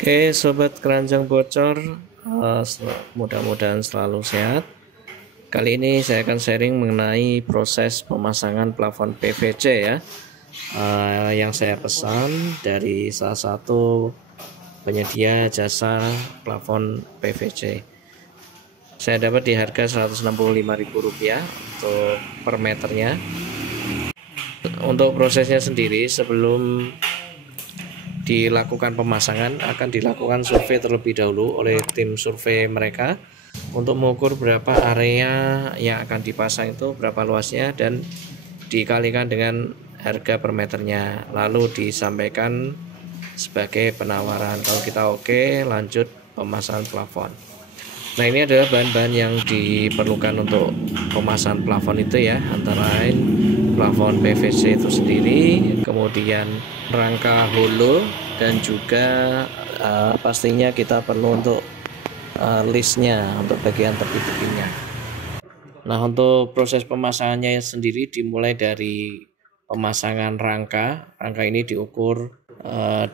Oke, sobat keranjang bocor, mudah-mudahan selalu sehat. Kali ini saya akan sharing mengenai proses pemasangan plafon PVC ya, yang saya pesan dari salah satu penyedia jasa plafon PVC. Saya dapat di harga Rp165.000 untuk per meternya. Untuk prosesnya sendiri, sebelum dilakukan pemasangan akan dilakukan survei terlebih dahulu oleh tim survei mereka untuk mengukur berapa area yang akan dipasang itu, berapa luasnya, dan dikalikan dengan harga per meternya, lalu disampaikan sebagai penawaran. Kalau kita oke, lanjut pemasangan plafon. Nah, ini adalah bahan-bahan yang diperlukan untuk pemasangan plafon itu ya, antara lain plafon PVC itu sendiri, kemudian rangka holo, dan juga pastinya kita perlu untuk listnya untuk bagian tepi-tepinya. Nah, untuk proses pemasangannya sendiri dimulai dari pemasangan rangka. Rangka ini diukur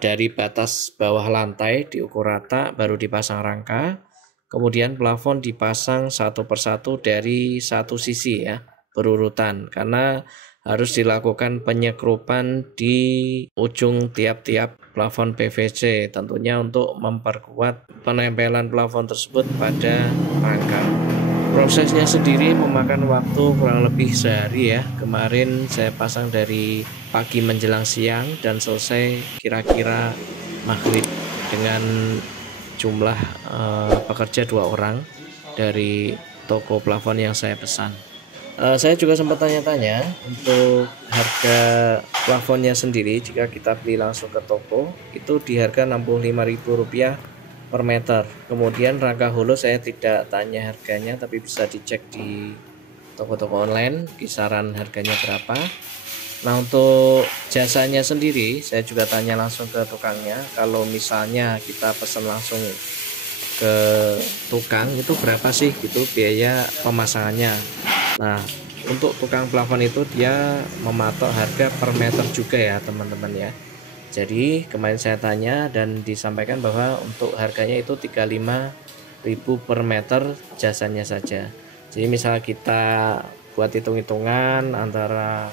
dari batas bawah lantai, diukur rata, baru dipasang rangka. Kemudian plafon dipasang satu persatu dari satu sisi ya, berurutan, karena harus dilakukan penyekrupan di ujung tiap-tiap plafon PVC, tentunya untuk memperkuat penempelan plafon tersebut pada rangka. Prosesnya sendiri memakan waktu kurang lebih sehari ya. Kemarin saya pasang dari pagi menjelang siang dan selesai kira-kira maghrib dengan jumlah pekerja 2 orang dari toko plafon yang saya pesan. Saya juga sempat tanya-tanya untuk harga plafonnya sendiri. Jika kita beli langsung ke toko itu di harga Rp65.000 per meter. Kemudian rangka holo saya tidak tanya harganya, tapi bisa dicek di toko-toko online kisaran harganya berapa. Nah, untuk jasanya sendiri saya juga tanya langsung ke tukangnya. Kalau misalnya kita pesan langsung ke tukang itu berapa sih gitu biaya pemasangannya. Nah, untuk tukang plafon itu dia mematok harga per meter juga ya teman-teman ya. Jadi kemarin saya tanya dan disampaikan bahwa untuk harganya itu Rp35.000 per meter jasanya saja. Jadi misal kita buat hitung-hitungan antara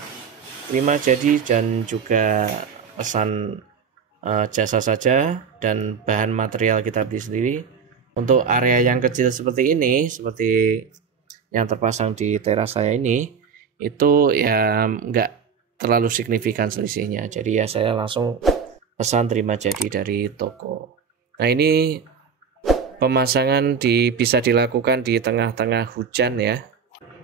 5 jadi dan juga pesan jasa saja dan bahan material kita beli sendiri. Untuk area yang kecil seperti ini, seperti yang terpasang di teras saya ini, itu ya enggak terlalu signifikan selisihnya. Jadi ya saya langsung pesan terima jadi dari toko. Nah, ini pemasangan bisa dilakukan di tengah-tengah hujan ya.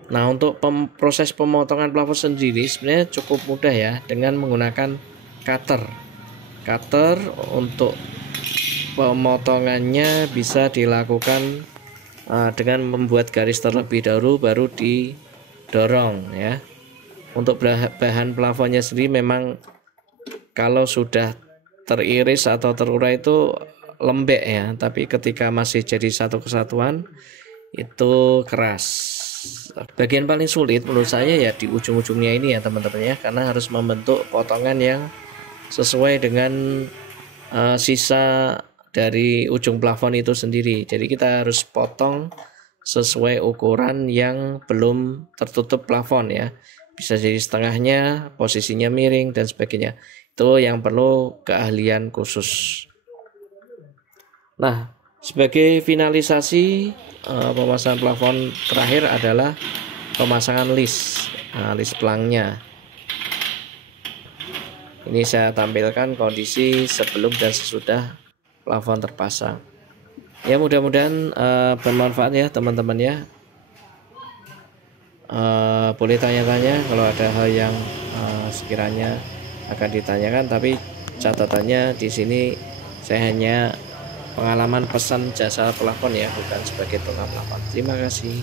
Nah, untuk proses pemotongan plafon sendiri sebenarnya cukup mudah ya, dengan menggunakan cutter. Cutter untuk pemotongannya bisa dilakukan dengan membuat garis terlebih dahulu baru didorong ya. Untuk bahan plafonnya sendiri memang kalau sudah teriris atau terurai itu lembek ya, tapi ketika masih jadi satu kesatuan itu keras. Bagian paling sulit menurut saya ya di ujung-ujungnya ini ya teman-teman ya, karena harus membentuk potongan yang sesuai dengan sisa dari ujung plafon itu sendiri. Jadi kita harus potong sesuai ukuran yang belum tertutup plafon ya. Bisa jadi setengahnya, posisinya miring dan sebagainya. Itu yang perlu keahlian khusus. Nah, sebagai finalisasi pemasangan plafon terakhir adalah pemasangan list, list pelangnya. Ini saya tampilkan kondisi sebelum dan sesudah plafon terpasang. Ya, mudah-mudahan bermanfaat ya teman-teman ya. Boleh tanya-tanya kalau ada hal yang sekiranya akan ditanyakan, tapi catatannya di sini saya hanya pengalaman pesan jasa plafon ya, bukan sebagai tukang plafon. Terima kasih.